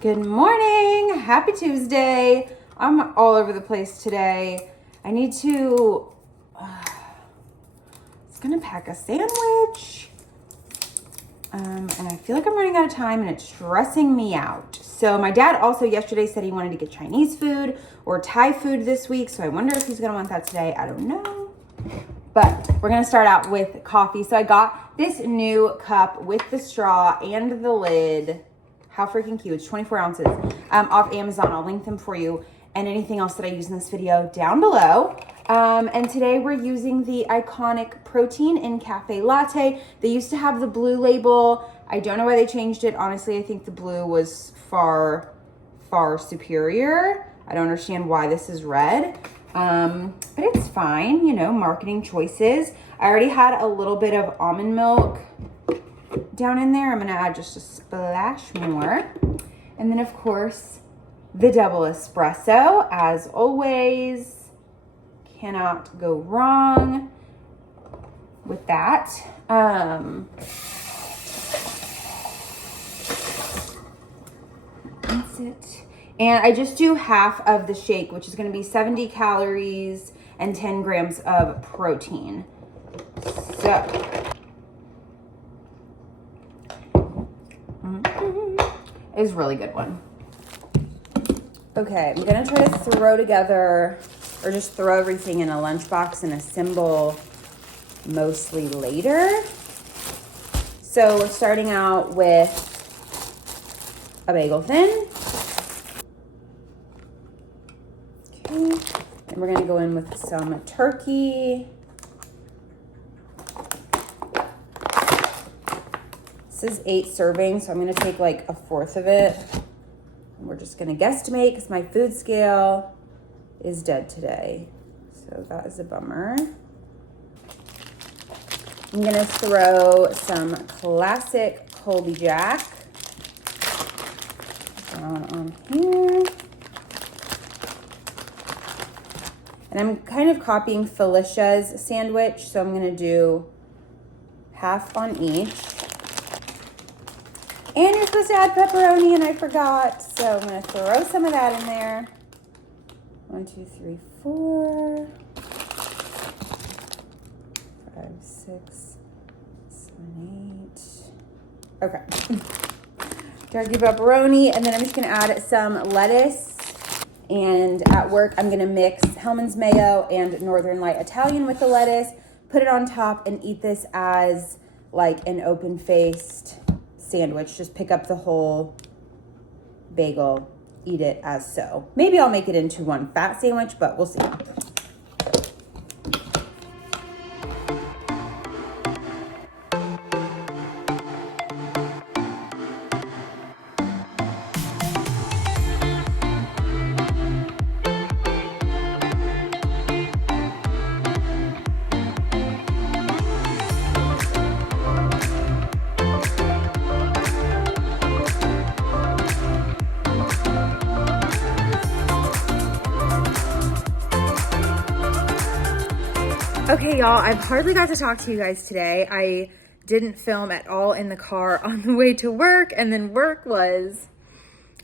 Good morning. Happy Tuesday. I'm all over the place today. I need to, I was gonna pack a sandwich. And I feel like I'm running out of time and it's stressing me out. So my dad also yesterday said he wanted to get Chinese food or Thai food this week. So I wonder if he's gonna want that today. I don't know. But we're gonna start out with coffee. So I got this new cup with the straw and the lid. How freaking cute. It's 24 ounces off Amazon. I'll link them for you and anything else that I use in this video down below. And today we're using the Iconic Protein in Cafe Latte. They used to have the blue label. I don't know why they changed it. Honestly, I think the blue was far, far superior. I don't understand why this is red. But it's fine, you know, marketing choices. I already had a little bit of almond milk down in there. I'm gonna add just a splash more. And then of course, the double espresso, as always. Cannot go wrong with that. That's it. And I just do half of the shake, which is gonna be 70 calories and 10 grams of protein. So, is a really good one. Okay, I'm gonna try to throw together or just throw everything in a lunchbox and assemble mostly later. So we're starting out with a bagel thin. Okay, and we're gonna go in with some turkey. This is 8 servings, so I'm gonna take like a fourth of it. And we're just gonna guesstimate because my food scale is dead today. So that is a bummer. I'm gonna throw some classic Colby Jack on here. And I'm kind of copying Felicia's sandwich, so I'm gonna do half on each. And you're supposed to add pepperoni, and I forgot. So I'm gonna throw some of that in there. 1, 2, 3, 4, 5, 6, 7, 8. Okay. Turkey pepperoni, and then I'm just gonna add some lettuce. And at work, I'm gonna mix Hellmann's mayo and Northern Light Italian with the lettuce, put it on top, and eat this as like an open-faced sandwich. Just pick up the whole bagel, eat it as so. Maybe I'll make it into one fat sandwich, but we'll see. Okay, y'all, I've hardly got to talk to you guys today. I didn't film at all in the car on the way to work, and then work was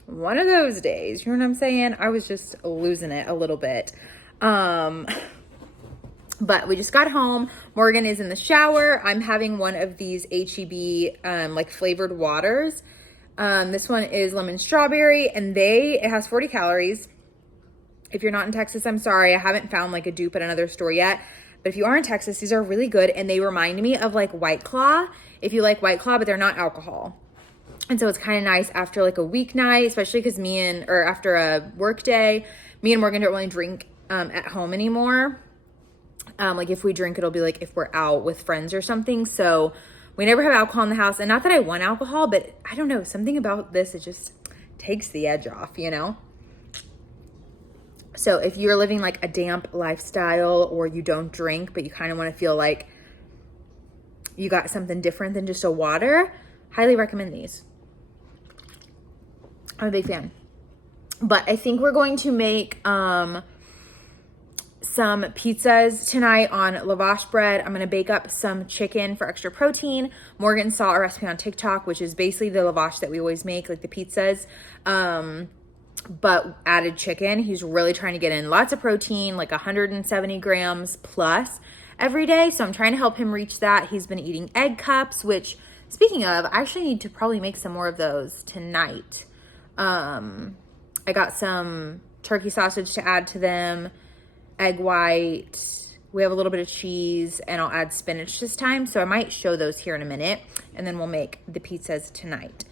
one of those days. You know what I'm saying? I was just losing it a little bit. But we just got home. Morgan is in the shower. I'm having one of these H-E-B like flavored waters. This one is lemon strawberry, and it has 40 calories. If you're not in Texas, I'm sorry. I haven't found like a dupe at another store yet. But if you are in Texas, these are really good, and they remind me of like White Claw, if you like White Claw, but they're not alcohol. And so it's kind of nice after like a weeknight, especially because after a work day, me and Morgan don't really drink at home anymore. Like if we drink, it'll be like if we're out with friends or something. So we never have alcohol in the house. And not that I want alcohol, but I don't know, something about this, it just takes the edge off, you know? So if you're living like a damp lifestyle or you don't drink, but you kind of want to feel like you got something different than just a water, highly recommend these. I'm a big fan. But I think we're going to make some pizzas tonight on lavash bread. I'm gonna bake up some chicken for extra protein. Morgan saw a recipe on TikTok, which is basically the lavash that we always make, like the pizzas, but added chicken. He's really trying to get in lots of protein, like 170 grams plus every day. So I'm trying to help him reach that. He's been eating egg cups, which, speaking of, I actually need to probably make some more of those tonight. I got some turkey sausage to add to them, egg white. We have a little bit of cheese, and I'll add spinach this time. So I might show those here in a minute, and then we'll make the pizzas tonight.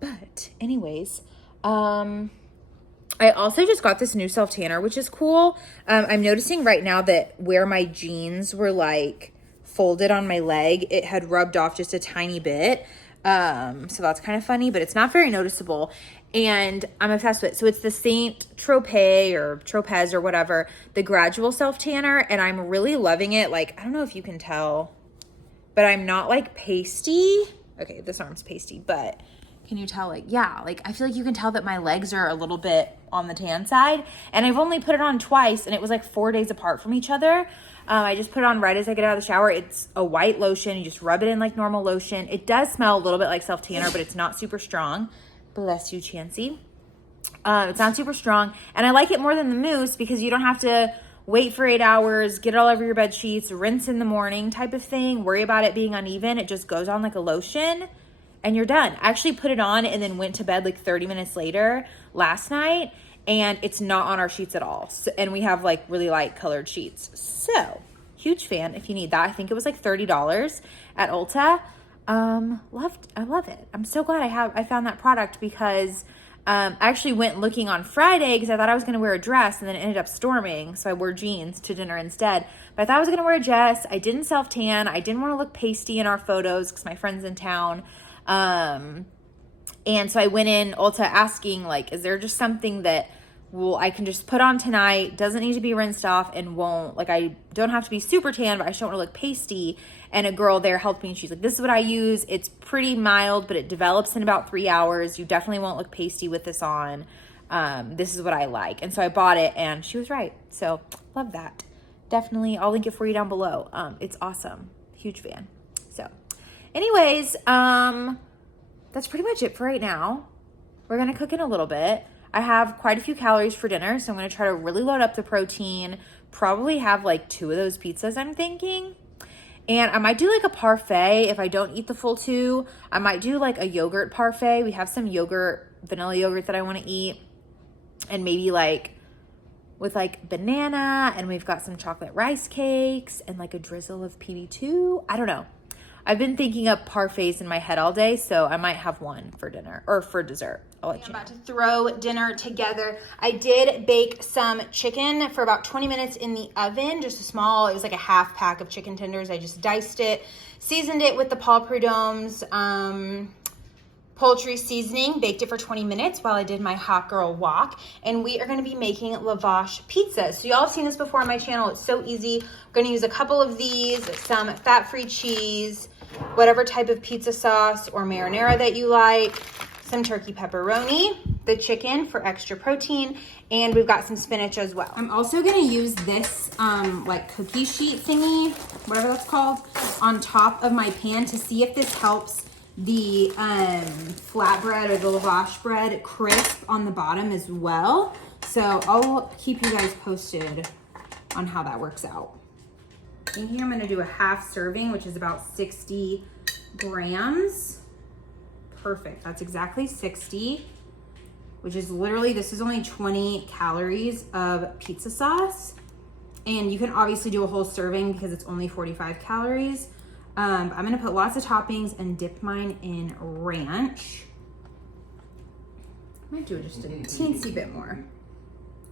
But anyways, I also just got this new self tanner, which is cool. I'm noticing right now that where my jeans were like folded on my leg, it had rubbed off just a tiny bit. So that's kind of funny, but it's not very noticeable. And I'm obsessed with it. So it's the Saint Tropez or Tropez or whatever, the gradual self tanner. And I'm really loving it. Like, I don't know if you can tell, but I'm not like pasty. Okay, this arm's pasty, but can you tell? Like, yeah, like I feel like you can tell that my legs are a little bit on the tan side. And I've only put it on twice, and it was like 4 days apart from each other. I just put it on right as I get out of the shower. It's a white lotion. You just rub it in like normal lotion. It does smell a little bit like self tanner, but it's not super strong. Bless you, Chansey. It's not super strong. And I like it more than the mousse because you don't have to wait for 8 hours, get it all over your bed sheets, rinse in the morning type of thing, worry about it being uneven. It just goes on like a lotion and you're done. I actually put it on and then went to bed like 30 minutes later last night, and it's not on our sheets at all. So, and we have like really light colored sheets. So huge fan if you need that. I think it was like $30 at Ulta. I love it. I'm so glad I found that product because I actually went looking on Friday because I thought I was going to wear a dress, and then it ended up storming. So I wore jeans to dinner instead. But I thought I was going to wear a dress. I didn't self tan. I didn't want to look pasty in our photos because my friend's in town. And so I went in Ulta asking, like, is there just something that I can just put on tonight, doesn't need to be rinsed off, and won't, like, I don't have to be super tan, but I just don't want to look pasty. And a girl there helped me, and she's like, this is what I use. It's pretty mild, but it develops in about 3 hours. You definitely won't look pasty with this on. This is what I like. And so I bought it, and she was right. So love that. Definitely, I'll link it for you down below. It's awesome. Huge fan. So anyways, that's pretty much it for right now. We're going to cook in a little bit. I have quite a few calories for dinner, so I'm going to try to really load up the protein. Probably have like 2 of those pizzas, I'm thinking. And I might do like a parfait if I don't eat the full 2. I might do like a yogurt parfait. We have some yogurt, vanilla yogurt that I want to eat. And maybe like with like banana, and we've got some chocolate rice cakes and like a drizzle of PB2. I don't know. I've been thinking of parfaits in my head all day, so I might have one for dinner or for dessert. I'll let you know. I'm about to throw dinner together. I did bake some chicken for about 20 minutes in the oven, just a small, it was like a half pack of chicken tenders. I just diced it, seasoned it with the Paul Prud'homme's poultry seasoning, baked it for 20 minutes while I did my hot girl walk. And we are gonna be making lavash pizzas. So y'all have seen this before on my channel. It's so easy. We're gonna use a couple of these, some fat-free cheese, whatever type of pizza sauce or marinara that you like, some turkey pepperoni, the chicken for extra protein, and we've got some spinach as well. I'm also gonna use this like cookie sheet thingy, whatever that's called, on top of my pan to see if this helps the flatbread or the lavash bread crisp on the bottom as well. So I'll keep you guys posted on how that works out. In here, I'm gonna do a half serving, which is about 60 grams. Perfect, that's exactly 60, which is literally, this is only 20 calories of pizza sauce. And you can obviously do a whole serving because it's only 45 calories. I'm gonna put lots of toppings and dip mine in ranch. I might do just a teensy bit more.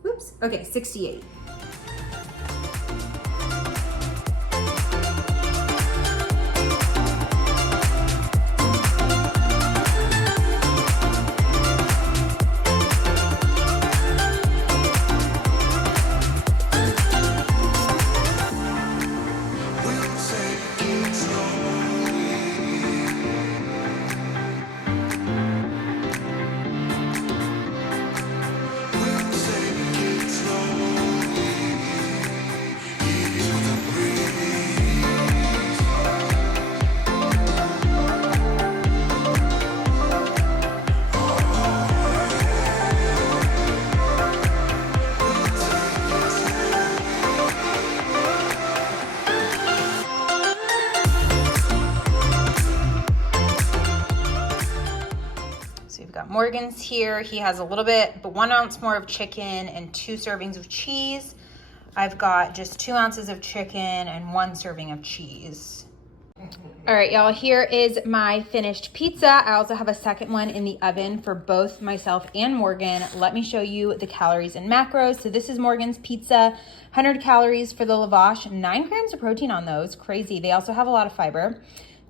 Oops, okay, 68. Morgan's here. He has a little bit, but 1 ounce more of chicken and 2 servings of cheese. I've got just 2 ounces of chicken and 1 serving of cheese. All right, y'all, here is my finished pizza. I also have a second one in the oven for both myself and Morgan. Let me show you the calories and macros. So this is Morgan's pizza, 100 calories for the lavash, 9 grams of protein on those, crazy. They also have a lot of fiber.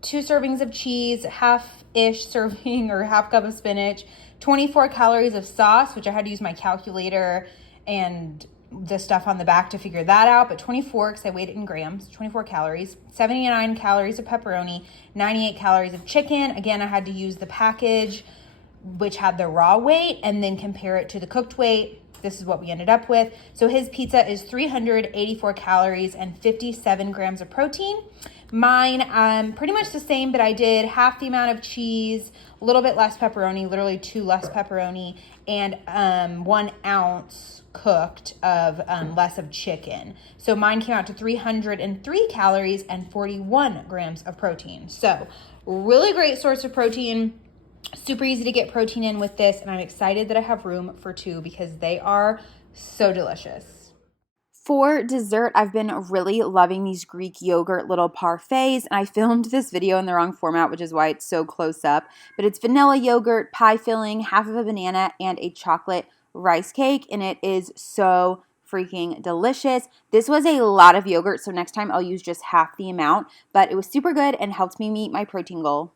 2 servings of cheese, half-ish serving or half cup of spinach, 24 calories of sauce, which I had to use my calculator and the stuff on the back to figure that out, but 24 because I weighed it in grams, 24 calories, 79 calories of pepperoni, 98 calories of chicken. Again, I had to use the package, which had the raw weight, and then compare it to the cooked weight. This is what we ended up with. So his pizza is 384 calories and 57 grams of protein. Mine, pretty much the same, but I did half the amount of cheese, a little bit less pepperoni, literally 2 less pepperoni, and 1 ounce cooked of less of chicken. So mine came out to 303 calories and 41 grams of protein. So really great source of protein. Super easy to get protein in with this, and I'm excited that I have room for 2 because they are so delicious. For dessert, I've been really loving these Greek yogurt little parfaits, and I filmed this video in the wrong format, which is why it's so close up, but it's vanilla yogurt, pie filling, half of a banana, and a chocolate rice cake, and it is so freaking delicious. This was a lot of yogurt, so next time I'll use just half the amount, but it was super good and helped me meet my protein goal.